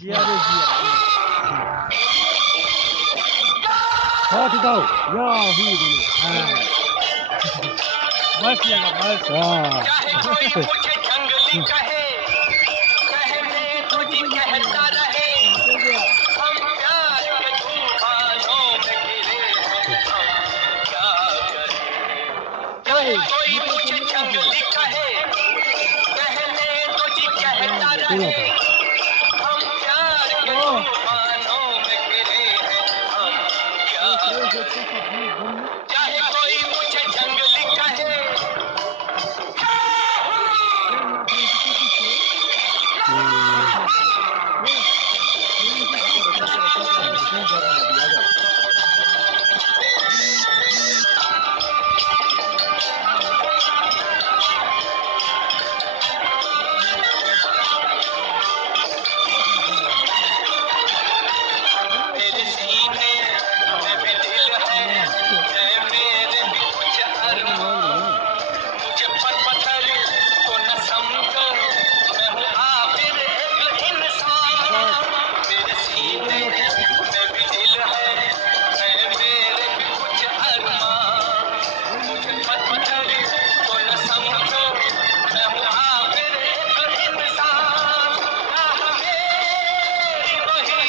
जिया रे जिया बहुत दो या ही बोलो बस लगा बस चाहे कोई मुझे जंगली कहे कहने तो जी कहता रहे हम प्यार के तूफानों में घिरे हैं हम क्या करें चाहे कोई मुझे जंगली कहे कहने तो जी कहता रहे हम प्यार के तूफानों में घिरे हैं हम क्या करें चाहे कोई मुझे जंगली कहे मेरे सीने में भी दिल है मेरे भी कुछ अरमान मुझे पत्थर को न समझो मैं हूँ आखिर एक इंसान मेरे सीने में भी दिल है मेरे भी कुछ अरमान मुझे पत्थर को न समझो मैं हूँ आखिर एक इंसान राह मेरी वही